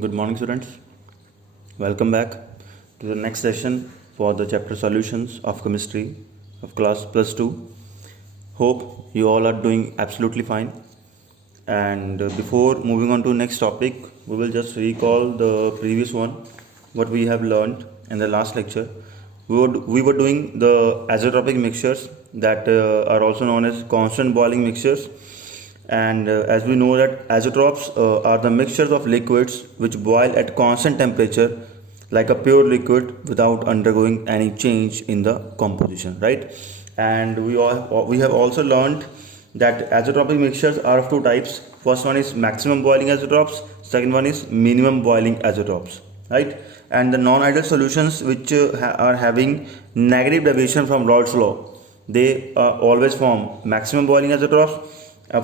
Good morning, students. Welcome back to the next session for the chapter solutions of chemistry of class plus 2. Hope you all are doing absolutely fine. And before moving on to next topic, we will just recall the previous one, what we have learned in the last lecture. We were doing the azeotropic mixtures that are also known as constant boiling mixtures. And as we know that azeotropes are the mixtures of liquids which boil at constant temperature like a pure liquid without undergoing any change in the composition, right? And we have also learned that azeotropic mixtures are of two types. First one is maximum boiling azeotropes, second one is minimum boiling azeotropes, right? And the non-ideal solutions which are having negative deviation from Raoult's law, they always form maximum boiling azeotropes.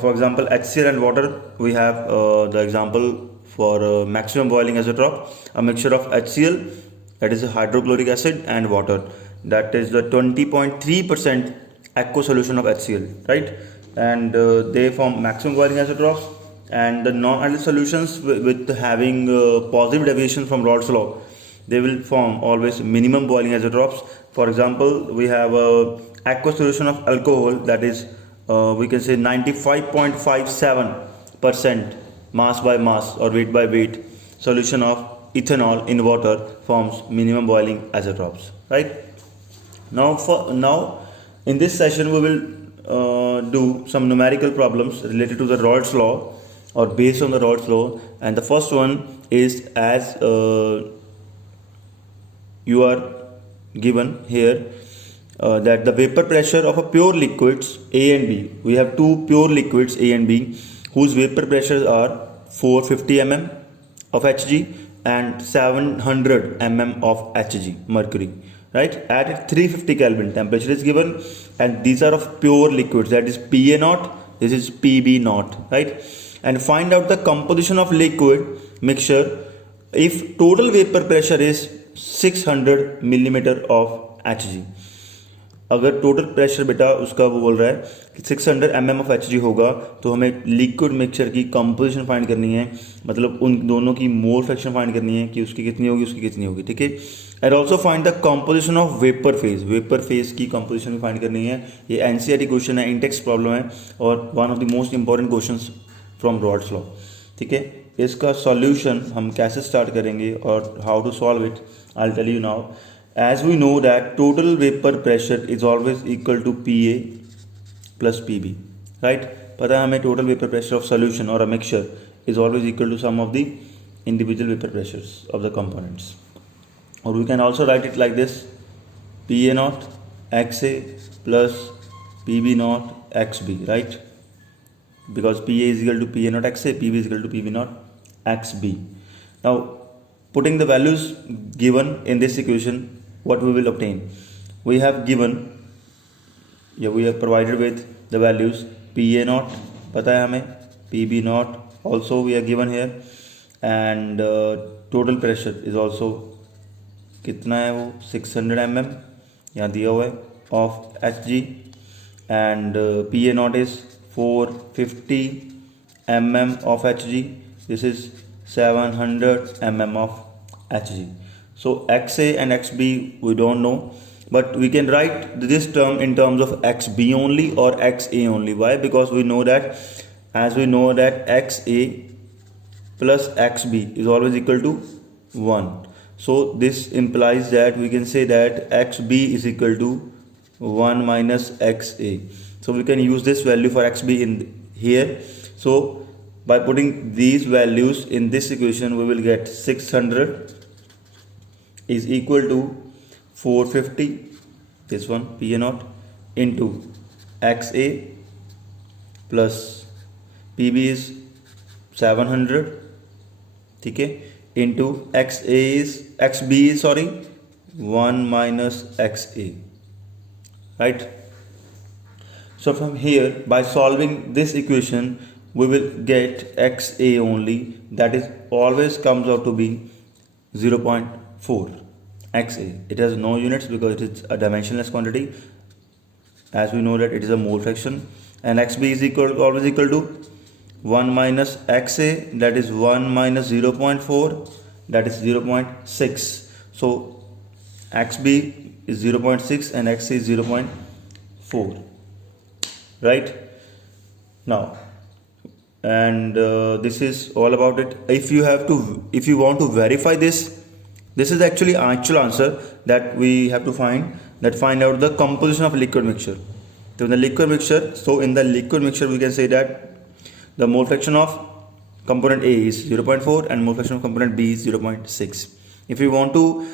For example, HCl and water, we have the example for maximum boiling azeotrope, a mixture of HCl, that is hydrochloric acid, and water, that is the 20.3% aqueous solution of HCl, right? And they form maximum boiling azeotropes. And the non-ideal solutions with having positive deviation from Raoult's law, they will form always minimum boiling azeotropes. For example, we have a aqueous solution of alcohol, that is we can say 95.57% mass by mass or weight by weight solution of ethanol in water forms minimum boiling azeotropes, right? Now in this session we will do some numerical problems related to the Raoult's law or based on the Raoult's law. And the first one is as you are given here, that the vapor pressure of a pure liquids A and B. We have two pure liquids A and B whose vapor pressures are 450 mm of Hg and 700 mm of Hg, mercury, right? At 350 Kelvin temperature is given, and these are of pure liquids, that is Pa0, this is Pb0, right? And find out the composition of liquid mixture if total vapor pressure is 600 millimeter of Hg. अगर total pressure बेटा उसका वो बोल रहा है कि 600 mm of Hg होगा, तो हमें लिक्विड मिक्सचर की कंपोजिशन फाइंड करनी है, मतलब उन दोनों की मोल फ्रैक्शन फाइंड करनी है कि उसकी कितनी होगी, उसकी कितनी होगी, ठीक है? And also find the composition of vapour phase की कंपोजिशन भी फाइंड करनी है. ये एनसीईआरटी क्वेश्चन है, इंटेक्स प्रॉब्लम है और one of the most important question from Raoult's law, ठीक है? इसका सॉल्यूशन हम कैसे स्टार्ट करेंगे और how to solve it, I will tell you now. As we know that total vapor pressure is always equal to Pa plus Pb, right? पता है हमें total vapor pressure of solution or a mixture is always equal to sum of the individual vapor pressures of the components. Or we can also write it like this: Pa0 Xa plus Pb0 Xb, right? Because Pa is equal to Pa0 Xa, Pb is equal to Pb0 Xb. Now, putting the values given in this equation, what we will obtain? We have given, we have provided with the values Pa0 पता है हमें, Pb0 also we are given here, and total pressure is also कितना है वो 600 mm यहाँ दिया हुआ है of Hg, and Pa0 is 450 mm of Hg, this is 700 mm of Hg. So Xa and Xb we don't know, but we can write this term in terms of Xb only or Xa only. Why? Because we know that, as we know that Xa plus Xb is always equal to 1. So this implies that we can say that Xb is equal to 1 minus Xa. So we can use this value for Xb in here. So by putting these values in this equation, we will get 600 is equal to 450, this one Pa0, into Xa plus Pb is 700, ठीक है, into Xb is 1 minus Xa, right? So from here, by solving this equation, we will get Xa only, that is always comes out to be 0.4 Xa. It has no units because it is a dimensionless quantity, as we know that it is a mole fraction, and Xb is always equal to 1 minus XA, that is 1 minus 0.4, that is 0.6. So XB is 0.6 and XA is 0.4, right? Now, and this is all about it. If you want to verify this is actually actual answer that we have to find out the composition of liquid mixture. So in the liquid mixture we can say that the mole fraction of component A is 0.4 and mole fraction of component B is 0.6. If we want to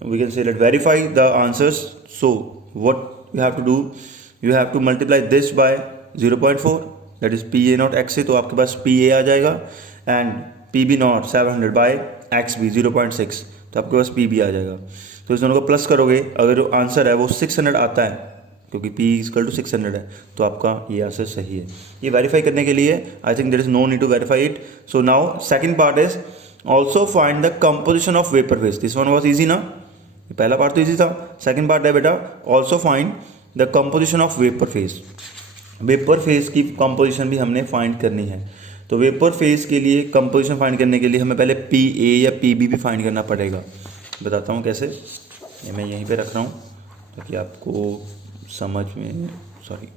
we can say that verify the answers, so what you have to do, you have to multiply this by 0.4, that is PA naught XA, तो आपके पास PA आ जाएगा, and PB naught 700 by XB 0.6, तो आपके पास PB आ जाएगा. तो इस दोनों को प्लस करोगे, अगर जो आंसर है वो 600 आता है, क्योंकि P = 600 है, तो आपका ये आंसर सही है. ये वेरीफाई करने के लिए I think there is no need to verify it. So now second part is also find the composition of vapour phase. This one was easy ना, पहला पार्ट तो इजी था. सेकंड पार्ट है बेटा also find the composition of vapour phase. Vapour phase की composition भी हमने find करनी है. तो वेपर फेज के लिए कंपोजिशन फाइंड करने के लिए हमें पहले PA या PB भी फाइंड करना पड़ेगा. बताता हूँ कैसे. ये मैं यहीं पे रख रहा हूँ ताकि आपको समझ में, sorry,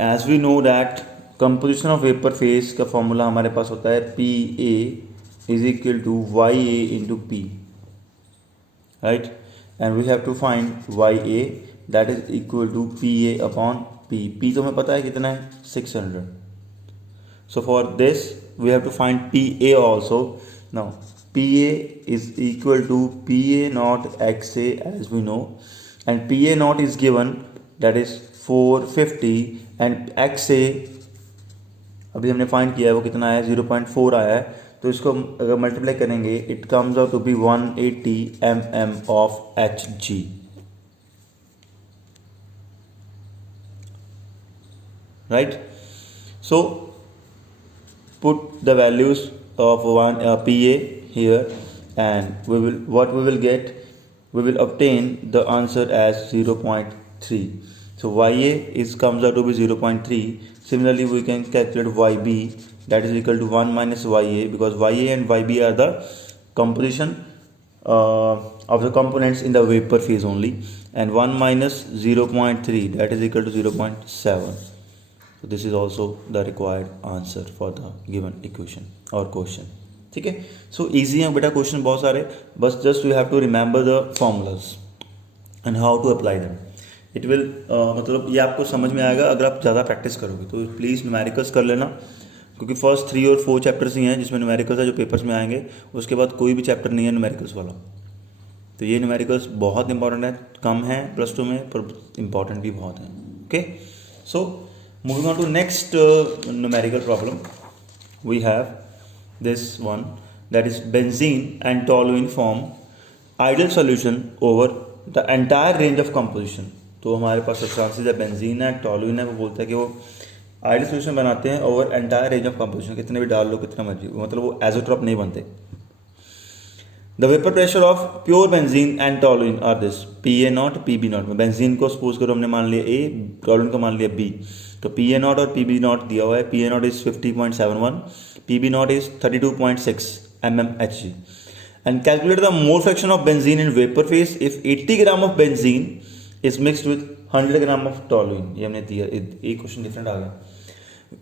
as we know that composition of vapour phase का फॉर्मूला हमारे पास होता है PA is equal to YA into P, right, and we have to find YA that is equal to PA upon P. P तो हमें पता है कितना है, 600. So for this we have to find PA also. Now PA is equal to PA naught XA as we know, and PA naught is given, that is 450, and XA अभी हमने find किया है वो कितना है, 0.4 आया है. तो इसको अगर मल्टीप्लाई करेंगे it comes out to be 180 mm of Hg. Right? So put the values of PA here, and we will get, we will obtain the answer as 0.3. So YA comes out to be 0.3. Similarly we can calculate YB, that is equal to 1 minus YA, because YA and YB are the composition of the components in the vapor phase only, and 1 minus 0.3, that is equal to 0.7. So this is also the required answer for the given equation or question. ठीक है. So easy है बेटा question बहुत सारे, बस just you have to remember the formulas and how to apply them. It will मतलब ये आपको समझ में आएगा अगर आप ज़्यादा प्रैक्टिस करोगे. तो प्लीज़ न्यूमेरिकल्स कर लेना, क्योंकि फर्स्ट 3 और 4 चैप्टर्स ही हैं जिसमें न्यूमेरिकल्स है जो पेपर्स में आएंगे. उसके बाद कोई भी चैप्टर नहीं है न्यूमेरिकल्स वाला. तो ये न्यूमेरिकल्स बहुत इंपॉर्टेंट है, कम है +2 में पर इंपॉर्टेंट भी बहुत है. Okay, so moving on to next numerical problem, we have this one, that is benzene and toluene form ideal solution over the entire range of composition. तो हमारे पास सब्सटेंसेस है, बेंजीन है, टोलुइन है, वो बोलता है कि वो आइडियल सोल्यूशन बनाते हैं over entire range of composition. कितने भी डाल लो, कितना मर्जी, मतलब वो एजोट्रॉप नहीं बनते. The vapour pressure of pure benzene and toluene are this, PA not PB not. में बेंजीन को सपोज करो हमने मान लिया A, टोलुइन को मान लिया B. तो PA नॉट और PB नॉट दिया हुआ है. PA not is 50.71, PB not is 32.6 mmHg. And calculate the mole fraction of benzene in vapour phase if 80 gram of benzene is mixed with 100 gram of toluene. ये हमने दिया, एक question different आ गया.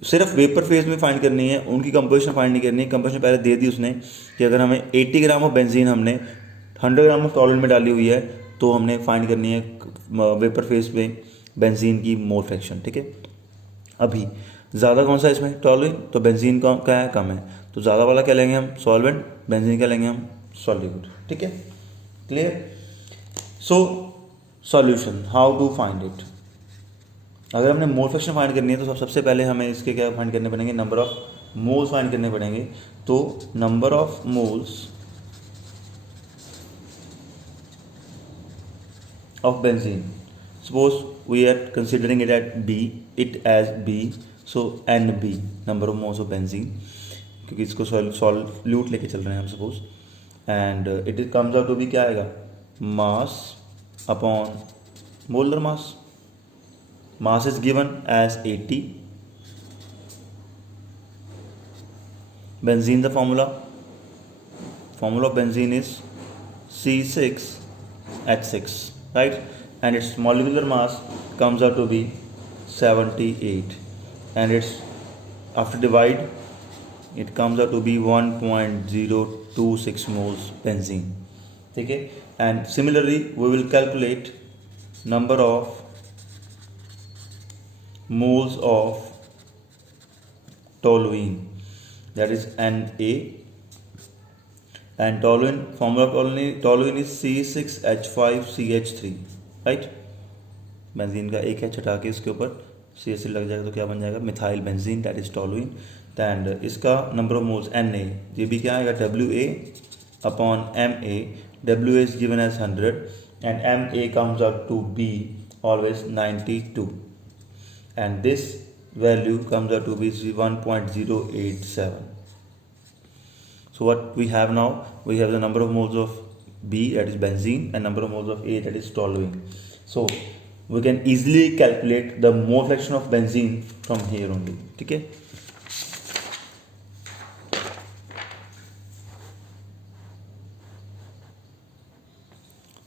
सिर्फ vapour phase में find करनी है, उनकी कंपोजिशन फाइंड नहीं करनी है. कंपोजिशन पहले दे दी उसने कि अगर हमें 80 ग्राम ऑफ बेंजीन हमने 100 ग्राम ऑफ टोलुइन में डाली हुई है तो हमने फाइंड करनी है वेपर फेज में बेंजीन की मोल फ्रैक्शन. ठीक है, अभी ज़्यादा कौन सा इसमें, टोलुइन. तो बेंजीन का क्या है, कम है, तो ज़्यादा वाला क्या लेंगे हम, सॉल्वेंट. बेंजीन क्या लेंगे हम, सॉल्यूट. ठीक है, clear. So solution, how to find it. अगर हमने मोल फ्रैक्शन फाइंड करनी है तो सबसे पहले हमें इसके क्या फाइंड करने पड़ेंगे, नंबर ऑफ मोल्स फाइंड करने पड़ेंगे. तो number of moles of benzene, suppose we are considering it at as B, so NB, number of moles of benzene, क्योंकि इसको सॉल्यूट लेके चल रहे हैं हम suppose. And it comes out to be क्या आएगा, mass upon molar mass. Mass is given as 80. Benzene, the formula of benzene is C6H6, right? And its molecular mass comes out to be 78, and it's after divide it comes out to be 1.026 moles benzene. Okay, and similarly we will calculate number of moles of toluene, that is Na, and toluene, formula of toluene is C6H5CH3, right? Benzene का एक है हटा के इसके ऊपर CH3 लग जाएगा तो क्या बन जाएगा, methyl benzene, that is toluene. And इसका नंबर ऑफ मोल्स Na, ये भी क्या आएगा, WA upon Ma. WA is given as 100 and Ma comes out to be always 92, and this value comes out to be 1.087. So what we have now, we have the number of moles of B, that is benzene, and number of moles of A, that is toluene. So we can easily calculate the mole fraction of benzene from here only. Okay.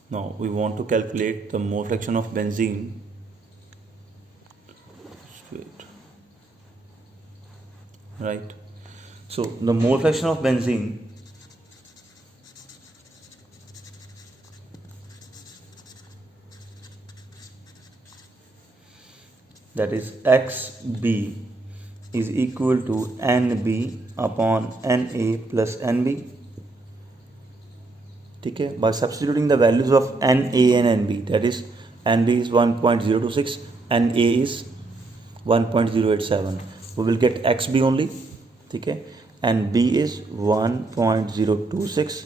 Now we want to calculate the mole fraction of benzene. Right. So the mole fraction of benzene that is XB is equal to NB upon Na plus NB. ठीक है, by substituting the values of Na and NB, that is NB is 1.026, Na is 1.087, we will get XB only. ठीक है, and B is 1.026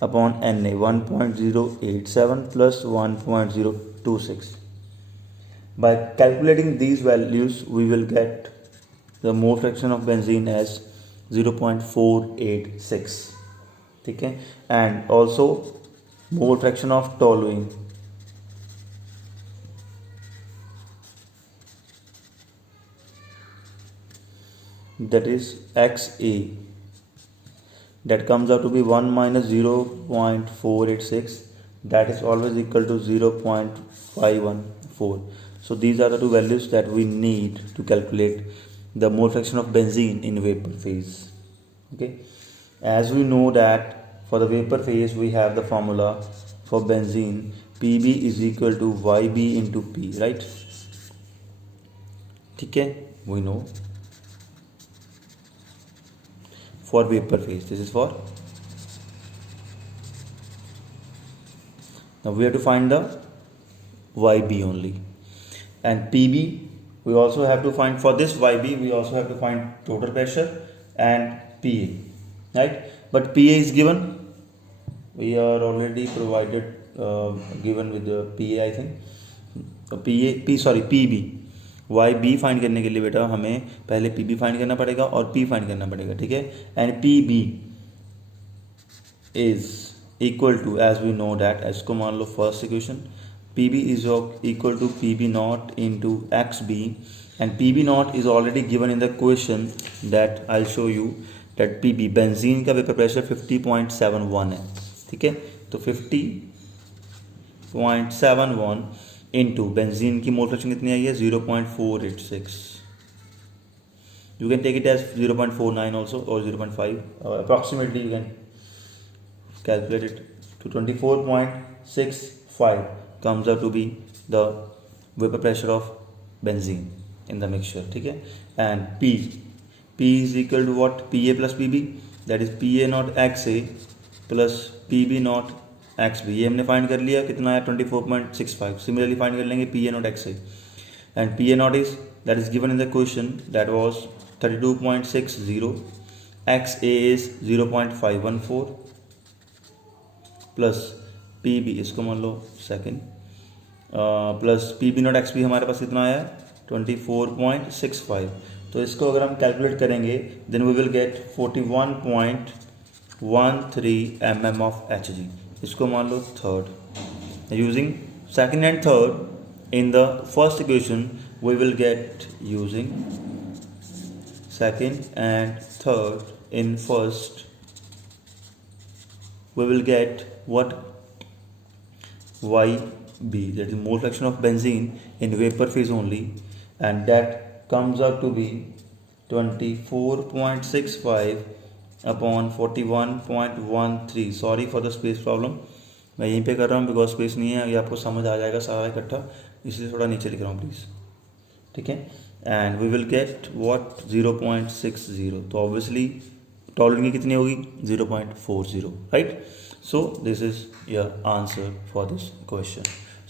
upon Na, 1.087 plus 1.026. By calculating these values we will get the mole fraction of benzene as 0.486. ठीक है, and also mole fraction of toluene, that is XA, that comes out to be 1 minus 0.486, that is always equal to 0.514. So these are the two values that we need to calculate the mole fraction of benzene in vapor phase. Okay, as we know that for the vapor phase we have the formula for benzene, Pb is equal to Yb into P, right? ठीक है, we know for vapor phase. This is for, now we have to find the Yb only, and Pb we also have to find. For this Yb we also have to find total pressure and Pa, right? But Pa is given, we are already provided given with the Pa, I think. Pb. Yb find करने के लिए बेटा हमें पहले Pb find करना पड़ेगा और P find करना पड़ेगा. ठीक है, and Pb is equal to, as we know that, इसको मान लो first equation, Pb is equal to Pb naught into XB, and Pb naught is already given in the question that I'll show you, that Pb benzene का vapour pressure 50.71 है. ठीक है, तो 50.71 into benzene की mole fraction कितनी आई है, 0.486. You can take it as 0.49 also or 0.5. Approximately you can calculate it to 24.65 comes out to be the vapor pressure of benzene in the mixture. ठीक है, and P is equal to what, Pa plus Pb, that is Pa naught XA plus Pb naught XB. ये हमने find कर लिया, कितना है 24.65. Similarly find कर लेंगे Pa naught XA, and Pa naught is, that is given in the question, that was 32.60. XA is 0.514 plus Pb, इसको मान लो second, plus Pb nought XB हमारे पास कितना आया 24.65. तो इसको अगर हम कैलकुलेट करेंगे then we will get 41.13 mm of Hg. इसको मान लो third, using second and third in the first equation, we will get using second and third in first, we will get what? YB, that is mole fraction of benzene in vapor phase only, and that comes out to be 24.65 upon 41.13. Sorry for the space problem, मैं यहीं पे कर रहा हूँ because space नहीं है, ये आपको समझ आ जाएगा सारा इकट्ठा, इसलिए थोड़ा नीचे लिख रहा हूँ प्लीज़, ठीक है। And we will get what 0.60, तो ऑब्वियसली टॉलरेंस की कितनी होगी 0.40, right. So this is your answer for this question.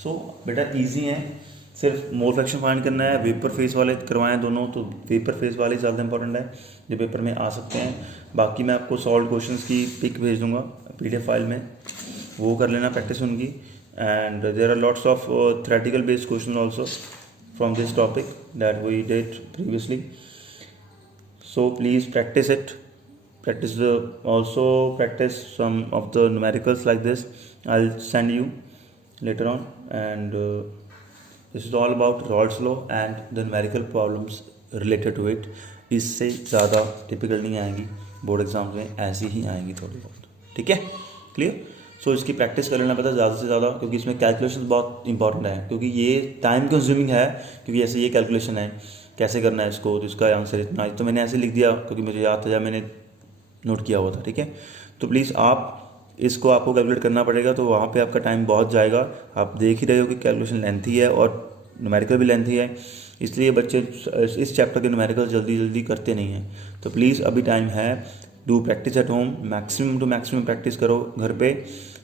So बेटा इजी है, सिर्फ मोल फ्रैक्शन फाइंड करना है। वेपर फेज वाले करवाएं दोनों, तो वेपर फेज वाले ज़्यादा इंपॉर्टेंट है जो पेपर में आ सकते हैं। बाकी मैं आपको सॉल्व क्वेश्चंस की पिक भेज दूंगा PDF फाइल में, वो कर लेना प्रैक्टिस उनकी। And there are lots of theoretical based question also from this topic that we did previously, so please practice it, practice some of the numericals like this. I'll send you later on, and this is all about Raoult's law and the numerical problems related to it. इससे ज़्यादा typical नहीं आएंगी, board exams में ऐसी ही आएंगी थोड़ी बहुत, ठीक है, क्लियर। सो इसकी प्रैक्टिस कर लेना पता ज़्यादा से ज़्यादा, क्योंकि इसमें कैलकुलेशन बहुत इंपॉर्टेंट है, क्योंकि ये टाइम कंज्यूमिंग है, क्योंकि ऐसे ये कैलकुलेशन है कैसे करना है इसको, तो इसका आंसर इतना, तो मैंने ऐसे लिख दिया क्योंकि मुझे याद था, मैंने नोट किया हुआ था, ठीक है। तो प्लीज़ आप इसको आपको कैलकुलेट करना पड़ेगा, तो वहाँ पे आपका टाइम बहुत जाएगा। आप देख ही रहे हो कि कैलकुलेशन लेंथी है और न्यूमेरिकल भी लेंथी है, इसलिए बच्चे इस चैप्टर के न्यूमेरिकल जल्दी जल्दी करते नहीं हैं। तो प्लीज़ अभी टाइम है, do practice at home, maximum to maximum practice करो घर पे,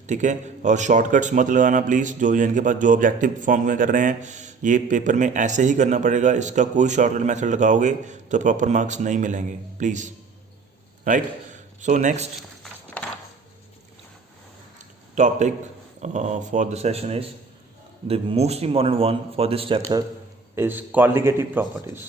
ठीक है। और शॉर्टकट्स मत लगाना प्लीज़, जो जिनके पास जो ऑब्जेक्टिव फॉर्म में कर रहे हैं, ये पेपर में ऐसे ही करना पड़ेगा, इसका कोई शॉर्टकट मेथड लगाओगे तो प्रॉपर मार्क्स नहीं मिलेंगे, please, right. So next topic for the session is the most important one for this chapter is colligative properties.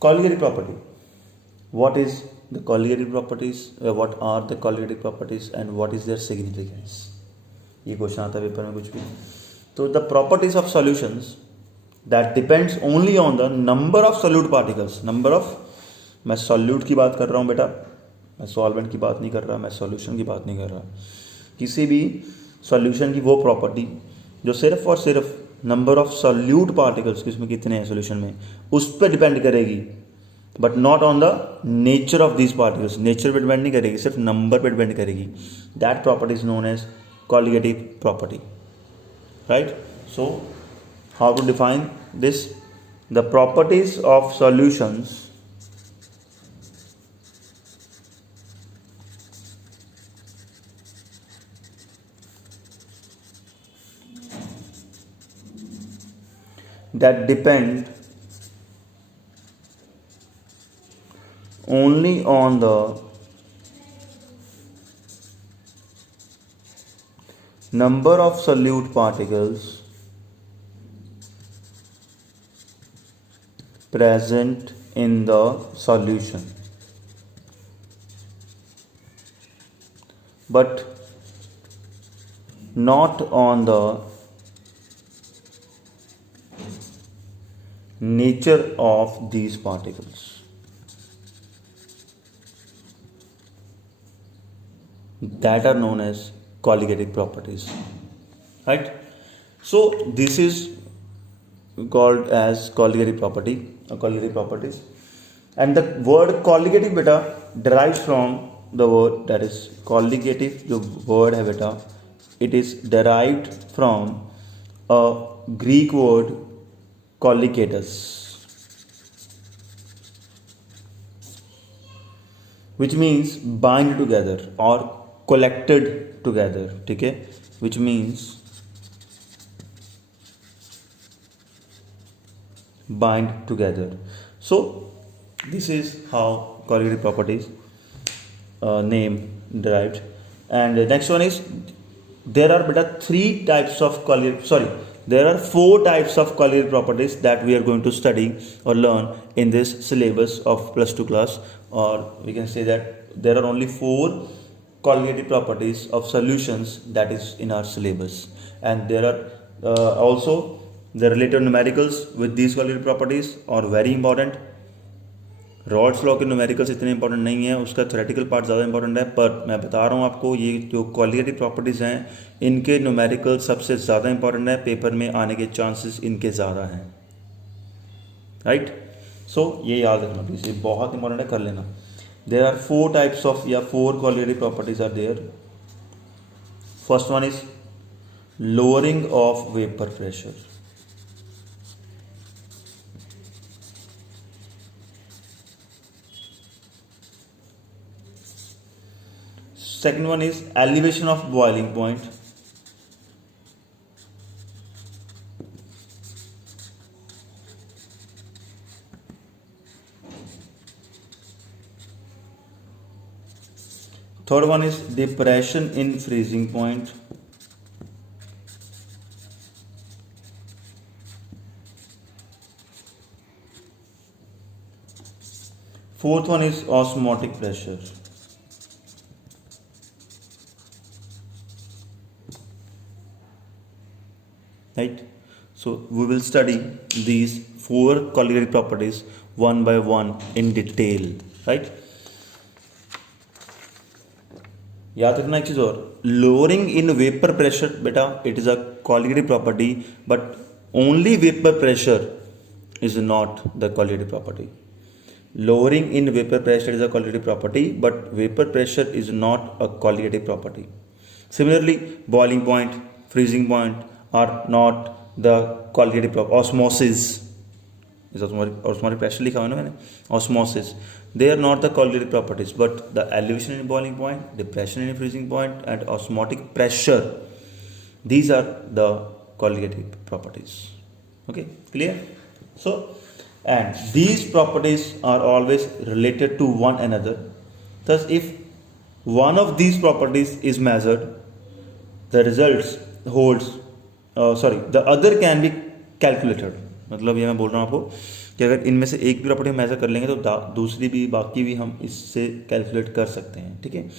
Colligative property. What is the colligative properties, what are the colligative properties and what is their significance? ये question आता है paper में कुछ भी। तो the properties of solutions that depends only on the number of solute particles, number of, मैं solute की बात कर रहा हूँ बेटा, मैं solvent की बात नहीं कर रहा, मैं solution की बात नहीं कर रहा। किसी भी solution की वो property जो सिर्फ और सिर्फ number of solute particles, किसमें कितने हैं solution में, उस पर डिपेंड करेगी, but not on the nature of this particles, nature पे डिपेंड नहीं करेगी, सिर्फ नंबर पे डिपेंड करेगी। That property is known as colligative property, right. So how to define this? The properties of solutions that depend only on the number of solute particles present in the solution, but not on the nature of these particles. That are known as colligative properties, right? So this is called as colligative property or colligative properties, and the word colligative beta derives from the word that is colligative, जो word है बेटा, it is derived from a Greek word colligatus, which means bind together or collected together, ठीक है, which means bind together. So this is how colligative properties name derived. And the next one is there are beta three types of colloidal, sorry, there are four types of colloidal properties that we are going to study or learn in this syllabus of plus 2 class, or we can say that there are only four colloidal properties of solutions that is in our syllabus, and there are also the related numericals with these colloidal properties are very important. Rods law के numericals इतने important नहीं है, उसका theoretical part ज़्यादा important है, पर मैं बता रहा हूँ आपको ये जो क्वालिटेटिव प्रॉपर्टीज़ हैं इनके न्यूमेरिकल सबसे ज़्यादा इंपॉर्टेंट है, पेपर में आने के चांसेस इनके ज़्यादा हैं, राइट। सो ये याद रखना प्लीज़, ये बहुत इंपॉर्टेंट है, कर लेना। There are four types of या four qualitative properties are there. First one is lowering of vapour pressure, second one is elevation of boiling point, third one is depression in freezing point, fourth one is osmotic pressure, right? So we will study these four colloidal properties one by one in detail, right? याद रखना एक चीज और, lowering in vapour pressure बेटा it is a colloidal property, but only vapor pressure is not the colloidal property. Lowering in vapor pressure is a colloidal property, but vapor pressure is not a colloidal property. Similarly, boiling point, freezing point are not the colloidal property. Osmosis, osmotic pressure लिखा हुआ है ना मैंने, osmosis, they are not the colloidal properties, but the elevation in boiling point, depression in freezing point, and osmotic pressure, these are the colloidal properties. Okay, clear? So, and these properties are always related to one another. Thus, if one of these properties is measured, the results holds the other can be calculated. मतलब ये मैं बोल रहा हूँ आपको कि अगर इनमें से एक भी प्रॉपर्टी हम मेजर कर लेंगे तो दूसरी भी बाकी भी हम इससे कैलकुलेट कर सकते हैं, ठीक है।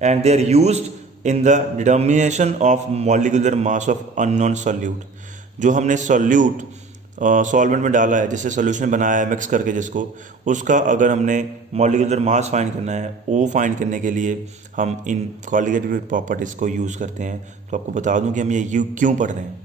And they are used in the determination of molecular mass of unknown solute. जो हमने सॉल्यूट सॉल्वेंट में डाला है, जिससे सोल्यूशन बनाया है मिक्स करके जिसको, उसका अगर हमने मॉलिक्यूलर मास फाइंड करना है, वो फाइंड करने के लिए हम इन क्वालिटेटिव प्रॉपर्टीज़ को यूज़ करते हैं। तो आपको बता दूं कि हम ये क्यों पढ़ रहे हैं।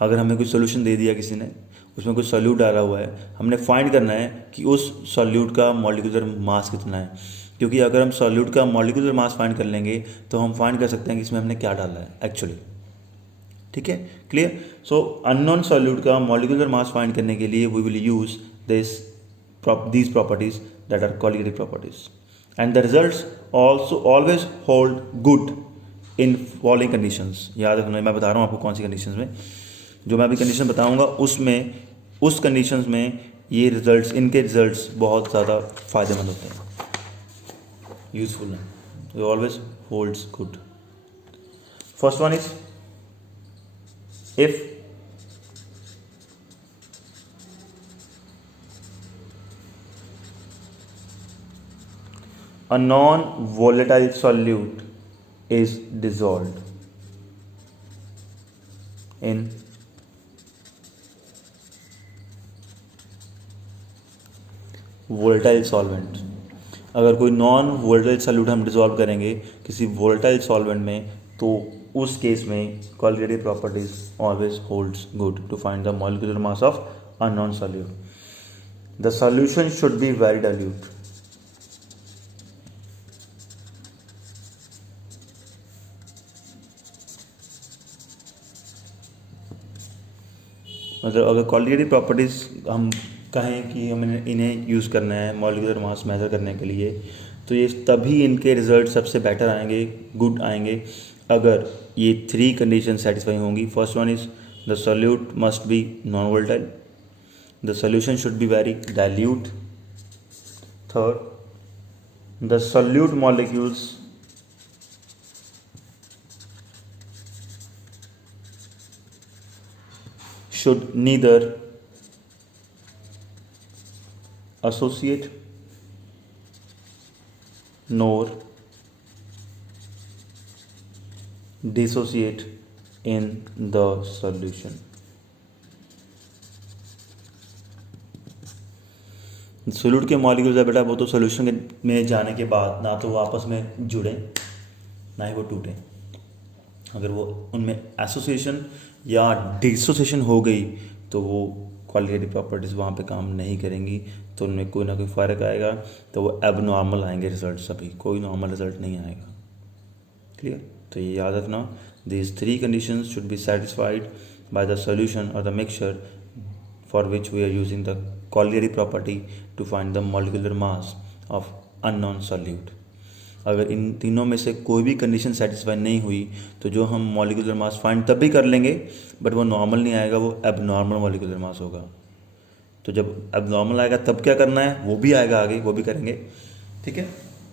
अगर हमें कोई सोल्यूशन दे दिया किसी ने, उसमें कुछ सॉल्यूट डाला हुआ है, हमने फाइंड करना है कि उस सॉल्यूट का मॉलिक्यूलर मास कितना है, क्योंकि अगर हम सॉल्यूट का मॉलिक्यूलर मास फाइंड कर लेंगे तो हम फाइंड कर सकते हैं कि इसमें हमने क्या डाला है एक्चुअली, ठीक है, क्लियर। सो अननोन सॉल्यूट का मॉलिक्यूलर मास फाइंड करने के लिए we will use these properties that are colloidal properties, and the results also always hold good in following conditions। याद रखना, मैं बता रहा हूँ आपको कौन सी कंडीशंस में, जो मैं अभी कंडीशन बताऊंगा उसमें, उस कंडीशंस में ये रिजल्ट्स, इनके रिजल्ट्स बहुत ज़्यादा फायदेमंद होते हैं, यूजफुल हैं, तो always holds good. First one is if a non-volatile solute is dissolved in volatile solvent। अगर कोई नॉन वोलेटाइल सॉल्यूट हम डिजॉल्व करेंगे किसी वोलेटाइल सॉल्वेंट में, तो उस केस में qualitative properties always holds good to find the molecular mass of unknown solute. The solution should be very dilute. मतलब अगर क्वालिटेटिव प्रॉपर्टीज हम कहें कि हमें इन्हें यूज़ करना है मॉलिक्यूलर मास मेजर करने के लिए, तो ये तभी इनके रिजल्ट सबसे बेटर आएंगे, गुड आएंगे, अगर ये थ्री कंडीशन सेटिस्फाई होंगी। First one is the solute must be non volatile, the solution should be very dilute, third the solute molecules should neither associate nor dissociate in the solution. Solute के molecules है बेटा, वो तो solution में जाने के बाद ना तो वो आपस में जुड़े ना ही वो टूटें। अगर वो उनमें एसोसिएशन या डिसोसिएशन हो गई तो वो क्वालिटेटिव प्रॉपर्टीज़ वहाँ पे काम नहीं करेंगी, तो उनमें कोई ना कोई फ़र्क आएगा, तो वो एबनॉर्मल आएंगे रिजल्ट, सभी कोई नॉर्मल रिजल्ट नहीं आएगा। क्लियर? तो ये याद रखना, these 3 conditions should be satisfied by the solution और the mixture for which we are using the Collieri property to find the molecular mass of unknown solute. अगर इन तीनों में से कोई भी कंडीशन सेटिस्फाई नहीं हुई तो जो हम मॉलिकुलर मास फाइंड तब भी कर लेंगे, बट वो नॉर्मल नहीं आएगा, वो एबनॉर्मल मॉलिकुलर मास होगा। तो जब एबनॉर्मल आएगा तब क्या करना है वो भी आएगा आगे, वो भी करेंगे, ठीक है,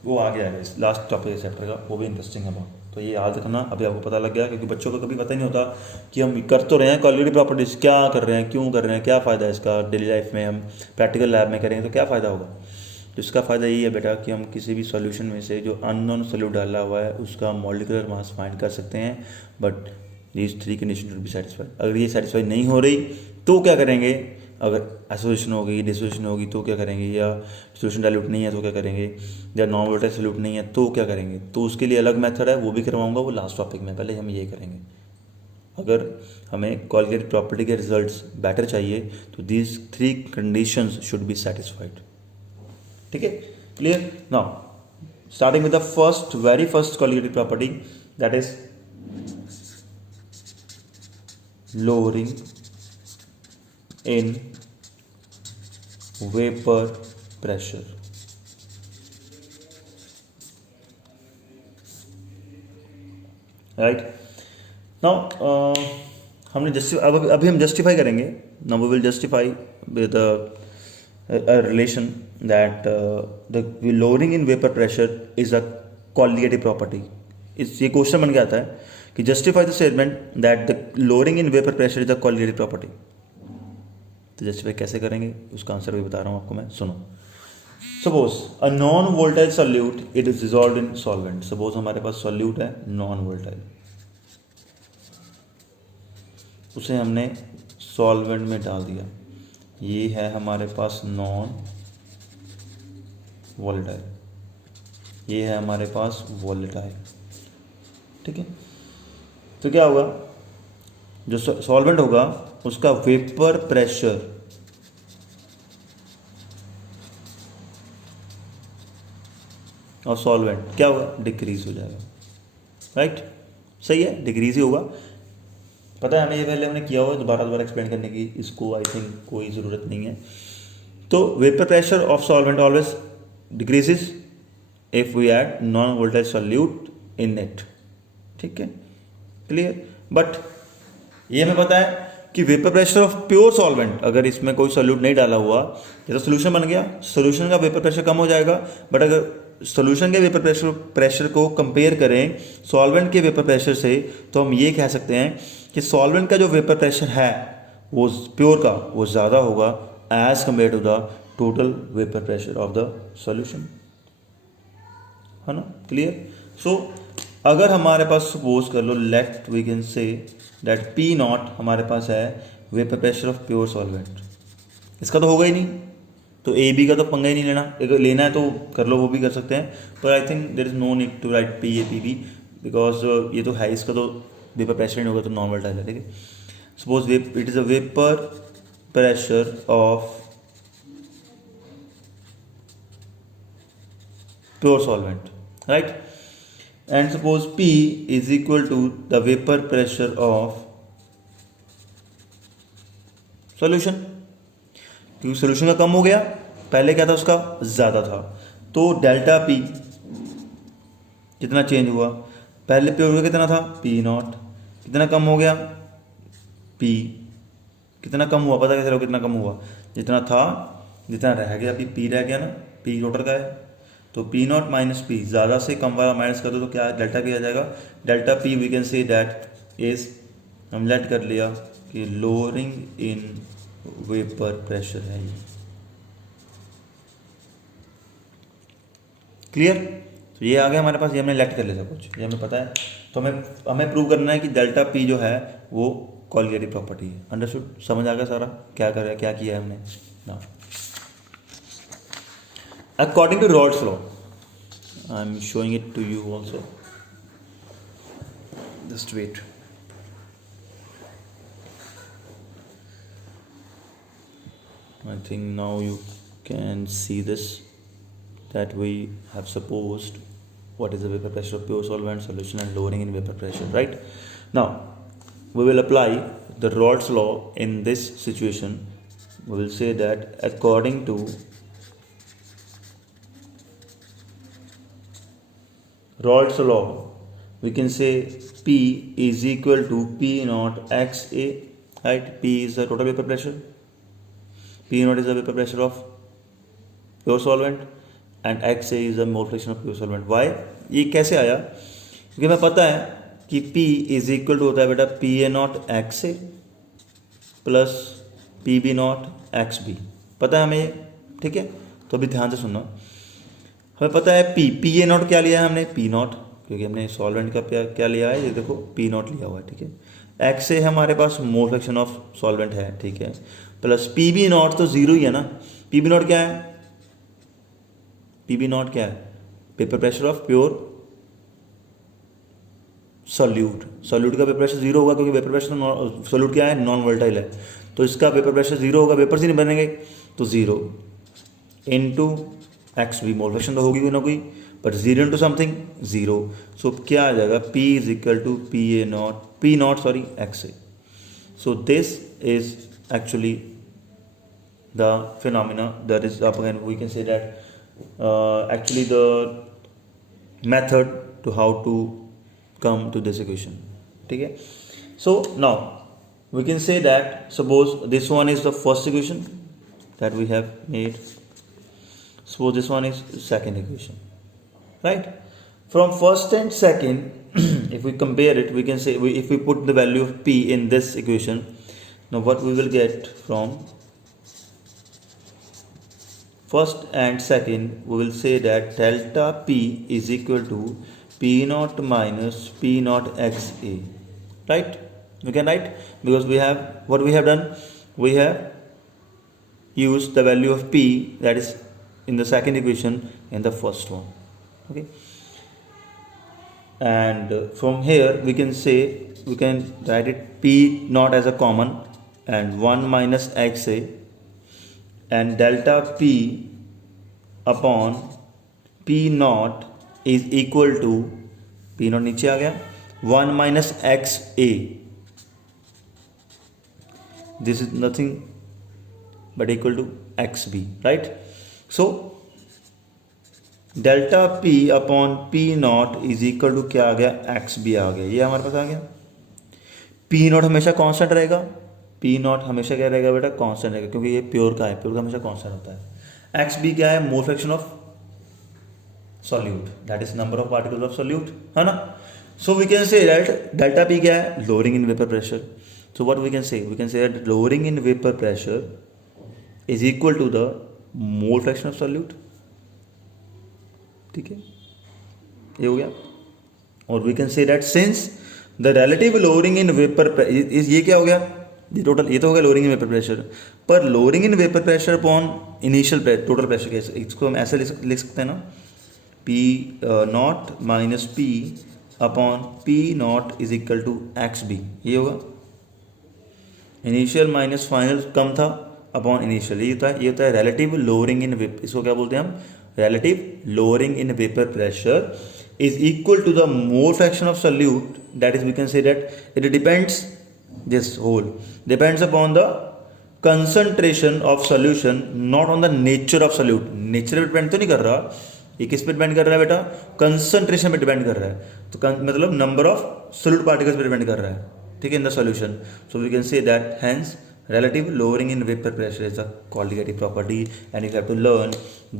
वो आगे आएगा इस लास्ट टॉपिक चैप्टर का, वो भी इंटरेस्टिंग है बहुत। तो ये याद रखना, अभी आपको पता लग गया, क्योंकि बच्चों को कभी पता ही नहीं होता कि हम कर तो रहे हैं क्वालिटी प्रॉपर्टीज़, क्या कर रहे हैं, क्यों कर रहे हैं, क्या फ़ायदा है इसका, डेली लाइफ में हम प्रैक्टिकल लैब में करेंगे तो क्या फ़ायदा होगा। तो इसका फ़ायदा यही है बेटा कि हम किसी भी सॉल्यूशन में से जो अननोन सोल्यूट डाला हुआ है उसका मॉलिक्यूलर मास फाइंड कर सकते हैं, but these 3 condition should be satisfied. अगर ये सेटिस्फाई नहीं हो रही तो क्या करेंगे, अगर एसोसिएशन होगी, डिसोसिएशन होगी तो क्या करेंगे, या सोल्यूशन डाइल्यूट नहीं है तो क्या करेंगे, या नॉन वोलेटाइल सोल्यूट नहीं है तो क्या करेंगे। तो उसके लिए अलग मेथड है, वो भी करवाऊंगा, वो लास्ट टॉपिक में, पहले हम ये करेंगे। अगर हमें कोलिगेटिव प्रॉपर्टी के रिजल्ट्स बेटर चाहिए तो these 3 conditions should be satisfied. ठीक है, clear? Now starting with the very first colligative property, that is lowering in vapor pressure। Right now हमने अभी हम जस्टिफाई करेंगे। Now we will justify with a relation that the lowering in vapor pressure is a colligative property। इस ये question बन के आता है कि justify the statement that the lowering in vapour pressure is a colligative property. तो justify कैसे करेंगे उसका आंसर भी बता रहा हूँ आपको मैं, सुनो। Suppose a non volatile solute, it is dissolved in solvent. Suppose हमारे पास सॉल्यूट है नॉन वोल्टाइल, उसे हमने सॉल्वेंट में डाल दिया, ये है हमारे पास नॉन वोलेटाइल, ये है हमारे पास वोलेटाइल। ठीक है, तो क्या होगा, जो सॉल्वेंट होगा उसका वेपर प्रेशर और सॉल्वेंट क्या होगा, डिक्रीज हो जाएगा। राइट, सही है, डिक्रीज ही होगा, पता है हमें, ये पहले हमने किया हुआ, दोबारा एक्सप्लेन करने की इसको आई थिंक कोई ज़रूरत नहीं है। तो vapour pressure of solvent always decreases if we add non volatile solute in it. ठीक है, क्लियर? बट ये हमें पता है कि vapour pressure of pure solvent, अगर इसमें कोई सॉल्यूट नहीं डाला हुआ, ये तो सोल्यूशन बन गया, सोल्यूशन का वेपर प्रेशर कम हो जाएगा। बट अगर सोल्यूशन के वेपर प्रेशर को कंपेयर करें सॉल्वेंट के वेपर प्रेशर से, तो हम ये कह सकते हैं कि सॉल्वेंट का जो वेपर प्रेशर है वो प्योर का वो ज़्यादा होगा as compare to the total vapour pressure of the solution, है ना? क्लियर? सो अगर हमारे पास सपोज कर लो, let we can say that P nought हमारे पास है vapour pressure of pure solvent, इसका तो होगा ही नहीं, तो ए बी का तो पंगा ही नहीं लेना, अगर लेना है तो कर लो, वो भी कर सकते हैं, पर I think there is no need to write P A P B, because ये तो है, इसका तो वेपर प्रेशर नहीं होगा तो नॉर्मल टाइल है। ठीक है, suppose it is a vapour pressure of pure solvent, right, and suppose P is equal to the vapor pressure of solution, क्योंकि सोल्यूशन का कम हो गया, पहले क्या था उसका ज़्यादा था, तो डेल्टा P कितना चेंज हुआ, पहले प्योर का कितना था P नॉट, कितना कम हो गया P, कितना कम हुआ, पता कैसे रहो कितना कम हुआ, जितना था जितना रह गया P रह गया ना, P टोटल का है, तो पी नॉट माइनस पी, ज़्यादा से कम वाला माइनस कर दो तो क्या डेल्टा पी आ जाएगा। Delta P V can say that is, हम लेट कर लिया कि लोअरिंग इन वेपर प्रेशर है ये। क्लियर? तो ये आ गया हमारे पास, ये हमने लेट कर लिया था कुछ, ये हमें पता है। तो हमें प्रूव करना है कि डेल्टा पी जो है वो कोलिगेटिव प्रॉपर्टी है। अंडरस्टूड? समझ आ गया सारा क्या कर रहा है, क्या किया है हमने ना। According to Raoult's law, I am showing it to you also, just wait. I think now you can see this, that we have supposed what is the vapor pressure of pure solvent solution and lowering in vapor pressure, right? Now we will apply the Rod's law in this situation. We will say that according to Rod's law, we can say P is equal to P naught XA, right? P is the total vapor pressure, P naught is the vapor pressure of pure solvent and XA is the mole fraction of pure solvent. Why? ये कैसे आया? क्योंकि हमें पता है कि P is equal to होता है बेटा P A not X A plus P B not X B, पता है हमें ये, ठीक है? तो अभी ध्यान से सुनना, हमें पता है पी ए नॉट क्या लिया है हमने, पी नॉट, क्योंकि हमने सॉल्वेंट का क्या लिया है, ये देखो पी नॉट लिया हुआ है, ठीक है? एक्स ए हमारे पास मोल फ्रैक्शन ऑफ सॉल्वेंट है, ठीक है? प्लस पी बी नॉट तो जीरो ही है ना। पी बी नॉट क्या है? पी बी नॉट क्या है? Vapour pressure of pure solute. Solute का वेपर प्रेशर जीरो होगा क्योंकि वेपर प्रेशर सॉल्यूट क्या है, नॉन वोलेटाइल है, तो इसका वेपर प्रेशर जीरो होगा, वेपर्स ही नहीं बनेंगे, तो zero into X B, mole fraction तो होगी कोई ना कोई, but zero into something zero, so क्या आ जाएगा, P is equal to P nought sorry X A. So this is actually the phenomena that is up again, we can say that actually the method to how to come to this equation, ठीक है? So now we can say that suppose this one is the first equation that we have made, suppose this one is second equation, right? From first and second if we compare it, we can say if we put the value of P in this equation, now what we will get from first and second, we will say that delta P is equal to P naught minus P naught XA, right? We can write, because we have, what we have done, we have used the value of P that is in the second equation in the first one, okay? And from here we can say, we can write it P naught as a common and 1 minus XA and delta P upon P naught is equal to, P naught नीचे आ गया, 1 minus XA, this is nothing but equal to XB, right? So delta P upon P naught is equal to क्या आ गया, XB आ गया, ये हमारे पास आ गया। P naught हमेशा constant रहेगा, पी नॉट हमेशा क्या रहेगा बेटा, कांस्टेंट रहेगा, क्योंकि ये प्योर का है, प्योर का हमेशा कांस्टेंट होता है। एक्स बी क्या है, mole fraction of solute, that is number of particles of solute, है ना? So we can say that delta P क्या है, lowering in vapour pressure. So what we can say that lowering in vapour pressure is equal to the mole fraction of solute, ठीक है? ये हो गया। और we can say that since the relative lowering in vapour is, ये क्या हो गया, ये टोटल, ये तो हो गया लोअरिंग इन वेपर प्रेशर, पर lowering in vapour pressure upon initial total pressure, कैसे इसको हम ऐसे लिख सकते हैं ना, P not minus P upon P not is equal to X B, ये होगा इनिशियल माइनस फाइनल कम था अपॉन इनिशियल, ये होता है रिलेटिव लोअरिंग इन वेपर, इसको क्या बोलते हैं हम, relative lowering in vapour pressure is equal to the mole fraction of solute, that is we can say that it depends, this whole depends upon the concentration of solution, not on the nature of solute. Nature पे depend तो नहीं कर रहा, ये किस पे depend कर रहा है बेटा, कंसंट्रेशन पे डिपेंड कर रहा है, तो मतलब नंबर ऑफ सोल्यूट पार्टिकल्स पे डिपेंड कर रहा है, ठीक है, in the solution. So we can say that hence relative lowering in vapor pressure is a qualitative property, and you have to learn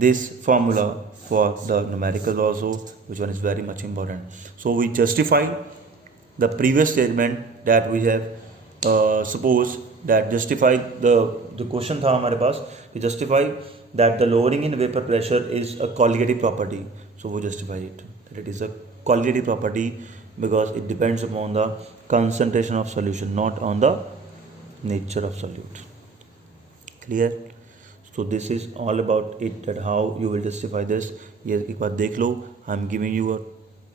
this formula for the numericals also, which one is very much important. So we justify the previous statement that we have suppose that justify the question था हमारे पास कि justify that the lowering in vapour pressure is a colligative property. So वो justify it that it is a colligative property because it depends upon the concentration of solution, not on the nature of solute. Clear? So this is all about it, that how you will justify this. ये एक बार देख लो. I am giving you a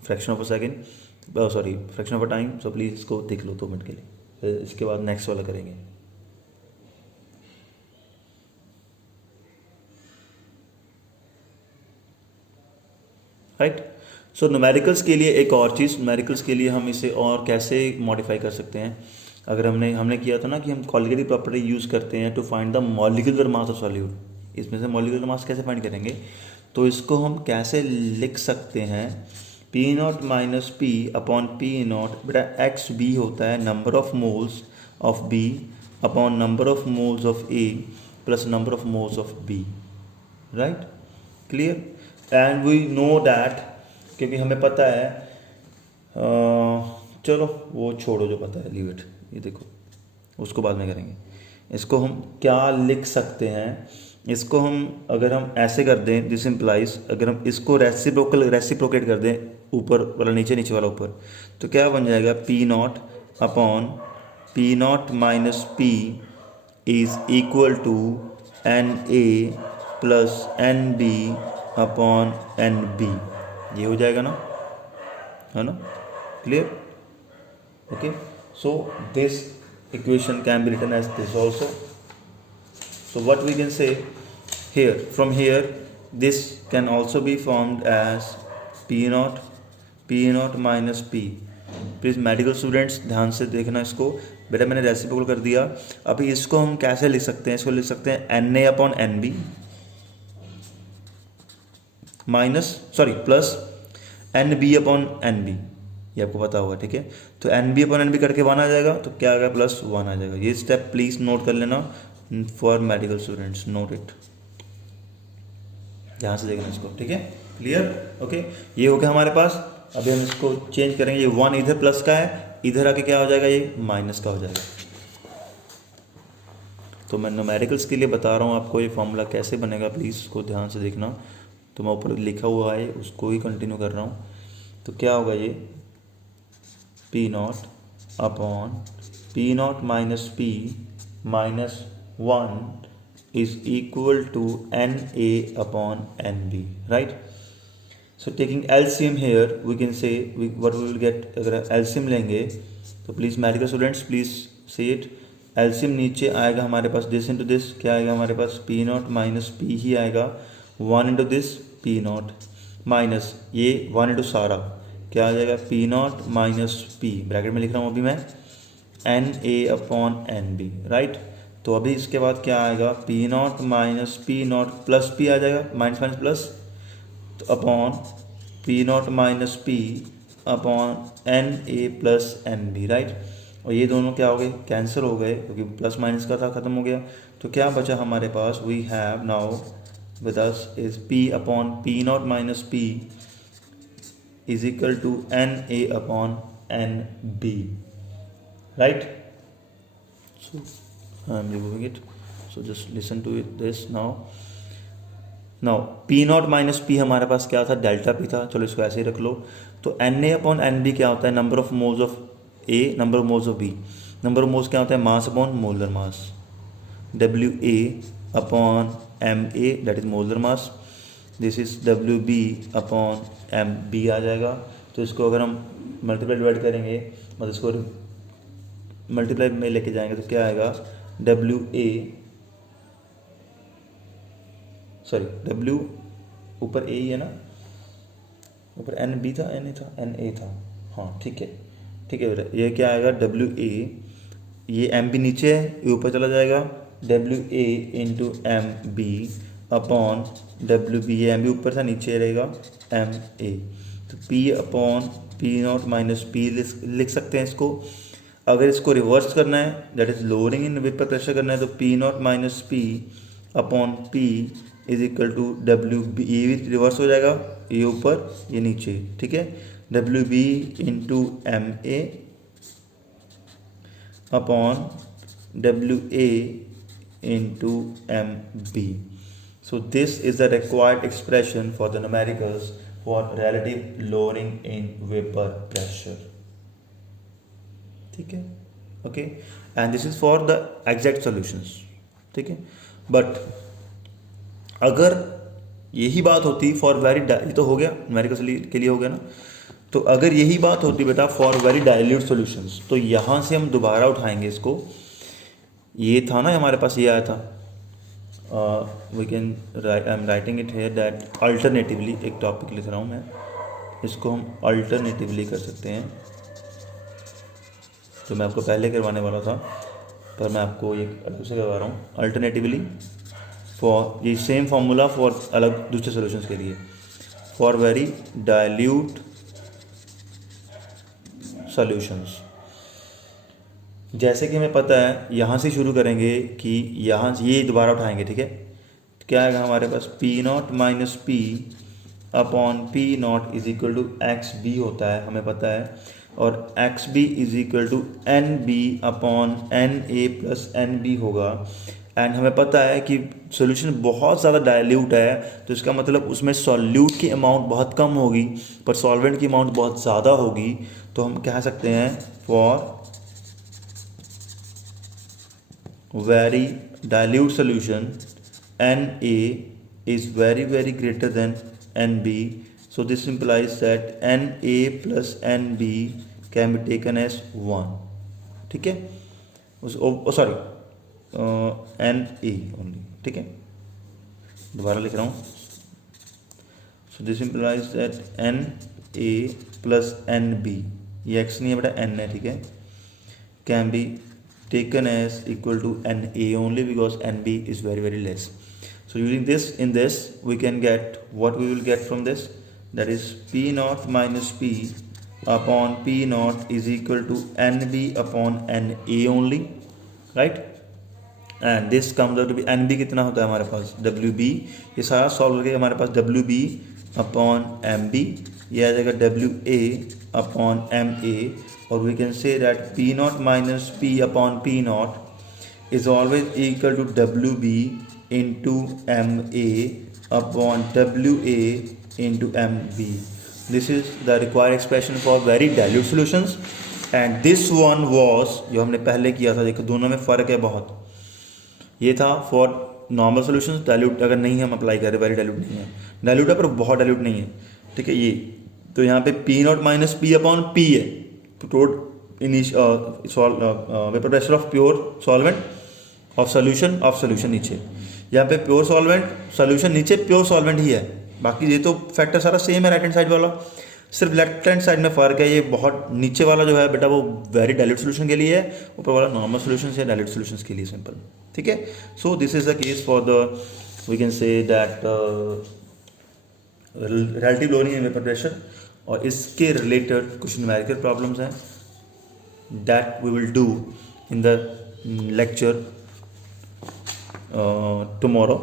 fraction of a second, fraction of a time. So please इसको देख लो 2 minute के लिए. फिर इसके बाद नेक्स्ट वाला करेंगे. राइट. सो न्यूमेरिकल्स के लिए एक और चीज़, न्यूमेरिकल्स के लिए हम इसे और कैसे मॉडिफाई कर सकते हैं. अगर हमने किया था ना कि हम कॉलिगेटिव प्रॉपर्टी यूज़ करते हैं to find the molecular mass of solute. इसमें से मॉलिक्यूलर मास कैसे फाइंड करेंगे, तो इसको हम कैसे लिख सकते हैं. P not minus P upon P not. बेटा एक्स बी होता है number of moles of B upon number of moles of A plus number of moles of B. Right. Clear. And we know that, क्योंकि हमें पता है, चलो वो छोड़ो जो पता है, लीव इट. ये देखो उसको बाद में करेंगे. इसको हम क्या लिख सकते हैं, इसको हम अगर हम ऐसे कर दें, दिस इम्प्लाइज, अगर हम इसको रेसिप्रोकेट कर दें, ऊपर वाला नीचे, नीचे वाला ऊपर, तो क्या बन जाएगा. P not upon P not minus P is equal to N A plus N B upon N B. ये हो जाएगा ना, है ना. Clear. Okay. So this equation can be written as this also. So what we can say here, from here this can also be formed as p naught minus p. Please medical students ध्यान से देखना इसको. बेटा मैंने reciprocal कर दिया. अभी इसको हम कैसे लिख सकते हैं, इसको लिख सकते हैं N A upon N B plus N B upon N B. ये आपको पता होगा. ठीक है. तो एन बी अपॉन एन बी करके 1 आ जाएगा, तो क्या आ गया, प्लस 1 आ जाएगा. ये स्टेप प्लीज़ नोट कर लेना for medical students. Note it, ध्यान से देखना इसको. ठीक है. क्लियर. ओके. ये हो गया हमारे पास. अभी हम इसको चेंज करेंगे. ये 1 इधर प्लस का है, इधर आके क्या हो जाएगा, ये माइनस का हो जाएगा. तो मैं न्यूमेरिकल्स के लिए बता रहा हूँ आपको ये फॉर्मूला कैसे बनेगा, प्लीज़ उसको ध्यान से देखना. तो मैं ऊपर लिखा हुआ है उसको ही कंटिन्यू कर रहा हूँ. तो क्या होगा, ये P not upon P not minus P minus 1 is equal to NA upon NB, right? So taking LCM here, we can say what we will get. अगर LCM लेंगे तो प्लीज़ मेडिकल स्टूडेंट्स प्लीज़ से it. LCM नीचे आएगा हमारे पास, this into this क्या आएगा हमारे पास, पी नॉट माइनस पी ही आएगा. 1 into this P not minus ये 1 इंटू सारा क्या आ जाएगा, P not minus P, bracket में लिख रहा हूँ अभी मैं, N A upon N B. Right. तो अभी इसके बाद क्या आएगा, P not minus P nought plus P आ जाएगा, माइनस माइनस प्लस, तो upon P not minus P upon N A plus N B. Right. और ये दोनों क्या हो गए, कैंसिल हो गए, क्योंकि प्लस माइनस का था, ख़त्म हो गया. तो क्या बचा हमारे पास, we have now with us is P upon P not minus P is equal to N A upon N B. Right. So I'm removing it, so just listen to it this now p nought minus P हमारे पास क्या था, delta P था. चलो इसको ऐसे ही रख लो. तो N A upon N B क्या होता है, number of moles of A, number of moles of B. Number of moles क्या होता है, mass upon molar mass, W A upon M A that is molar mass. This is W B upon M B आ जाएगा. तो इसको अगर हम multiply divide करेंगे, मतलब इसको मल्टीप्लाई में लेके जाएंगे तो क्या आएगा, डब्ल्यू ऊपर ए ही है ना, ऊपर एन बी था, एन ए था. हाँ ठीक है बेटा. ये क्या आएगा, डब्ल्यू ए, ये एम बी नीचे है, ये ऊपर चला जाएगा, W A into M B upon W B. ये एम बी ऊपर था, नीचे रहेगा एम ए. तो P upon P not minus P लिख सकते हैं इसको. अगर इसको रिवर्स करना है, that is lowering in vapour pressure करना है, तो P not minus P upon P is equal to W B. ये भी रिवर्स हो जाएगा, ये ऊपर ये नीचे. ठीक है. W B into M A upon WA into MB. So this is the required expression for the numericals for relative lowering in vapor pressure. ठीक है, okay, and this is for the exact solutions. ठीक है, but अगर यही बात होती for very, ये तो हो गया न्यूमेरिकल के लिए हो गया ना, तो अगर यही बात होती बेटा फॉर वेरी डाइल्यूट सॉल्यूशंस, तो यहाँ से हम दोबारा उठाएंगे इसको. ये था ना हमारे पास, ये आया था, we can write, I am writing it here that alternatively, एक टॉपिक लिख रहा हूँ मैं, इसको हम अल्टरनेटिवली कर सकते हैं. तो मैं आपको पहले करवाने वाला था, पर मैं आपको ये अलग से करवा रहा हूँ. अल्टरनेटिवली फॉर, ये सेम फार्मूला फॉर अलग दूसरे सॉल्यूशंस के लिए, फॉर वेरी डाइल्यूट सॉल्यूशंस. जैसे कि हमें पता है, यहाँ से शुरू करेंगे कि यहाँ से ये दोबारा उठाएंगे. ठीक है, तो क्या आएगा हमारे पास, P not minus P upon P not is equal to X B होता है, हमें पता है, और X B is equal to N B upon N A plus N B होगा. एंड हमें पता है कि सॉल्यूशन बहुत ज़्यादा डाइल्यूट है, तो इसका मतलब उसमें सॉल्यूट की अमाउंट बहुत कम होगी पर सॉल्वेंट की अमाउंट बहुत ज़्यादा होगी. तो हम कह सकते हैं for very dilute solution Na is very very greater than Nb, so this implies that Na plus Nb can be taken as 1. ठीक है, सॉरी Na only. ठीक है, दोबारा लिख रहा हूँ. so this implies that Na plus Nb, ये x नहीं है बेटा, n है. ठीक है, can be taken as equal to Na only because Nb is very very less. So using this, in this we can get what we will get from this, that is P naught minus P upon P naught is equal to Nb upon Na only, right? And this comes out to be Nb कितना होता है हमारे पास, Wb. ये सारा solve करके हमारे पास Wb upon Mb, ये आ जाएगा Wa upon Ma, or we can say that P naught minus P upon P naught is always equal to WB into MA upon WA into MB. This is the required expression for very dilute solutions, and this one was, जो हमने पहले किया था, देखो दोनों में फ़र्क है बहुत. ये था फॉर नॉर्मल सॉल्यूशंस, डाइल्यूट अगर नहीं हम अप्लाई करें, वेरी डाइल्यूट नहीं है, डाइल्यूट है पर बहुत डाइल्यूट नहीं है. ठीक है, ये तो यहाँ पे P nought minus P upon P है, vapour pressure of pure solvent of solution नीचे, यहाँ पे प्योर सॉल्वेंट सोल्यूशन नीचे प्योर सॉल्वेंट ही है. बाकी ये तो फैक्टर सारा सेम है राइट हैंड साइड वाला, सिर्फ लेफ्ट हैंड साइड में फ़र्क है. ये बहुत नीचे वाला जो है बेटा वो वेरी डाइल्यूट सोल्यूशन के लिए है, ऊपर वाला नॉर्मल सोल्यूशन है डाइल्यूट सोल्यूशन के लिए, सिंपल. ठीक है, so this is the case for the, we can say that relative lowering in vapour pressure. और इसके रिलेटेड कुछ न्यूमेरिकल प्रॉब्लम्स हैं that we will do in the lecture tomorrow,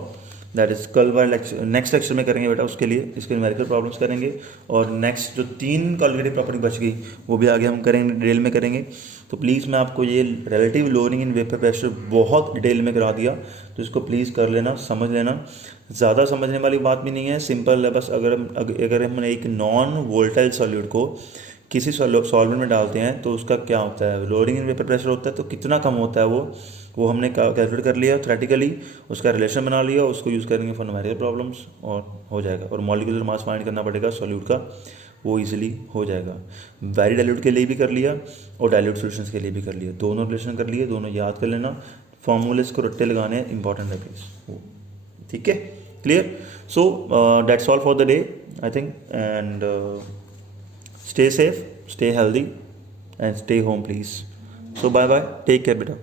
that is कल वाले लेक्चर, नेक्स्ट लेक्चर में करेंगे बेटा. उसके लिए इसके न्यूमेरिकल प्रॉब्लम्स करेंगे, और नेक्स्ट जो 3 कॉलिगेटिव प्रॉपर्टी बच गई वो भी आगे हम करेंगे, डिटेल में करेंगे. तो प्लीज़ मैं आपको ये relative lowering in vapour pressure बहुत डिटेल में करा दिया, तो इसको प्लीज़ कर लेना, समझ लेना. ज़्यादा समझने वाली बात भी नहीं है, सिंपल है. बस अगर हम एक नॉन वोल्टाइल सॉल्यूट को किसी सॉल्वेंट में डालते हैं तो उसका क्या होता है, लोअरिंग इन वेपर प्रेशर होता है, तो कितना कम होता है वो हमने कैलकुलेट कर लिया थ्योरेटिकली, उसका रिलेशन बना लिया, उसको यूज़ करेंगे फॉर न्यूमेरिकल प्रॉब्लम्स और हो जाएगा. और मॉलिक्यूलर मास फाइंड करना पड़ेगा सॉल्यूट का, वो इजीली हो जाएगा. वेरी डाइल्यूट के लिए भी कर लिया और डाइल्यूट सॉल्यूशंस के लिए भी कर लिया, दोनों रिलेशन कर लिए, दोनों याद कर लेना. फॉर्मूलेस को रट्टे लगाने इंपॉर्टेंट है प्लीज. ठीक है, clear. So that's all for the day I think, and stay safe, stay healthy, and stay home please. So bye bye, take care beta.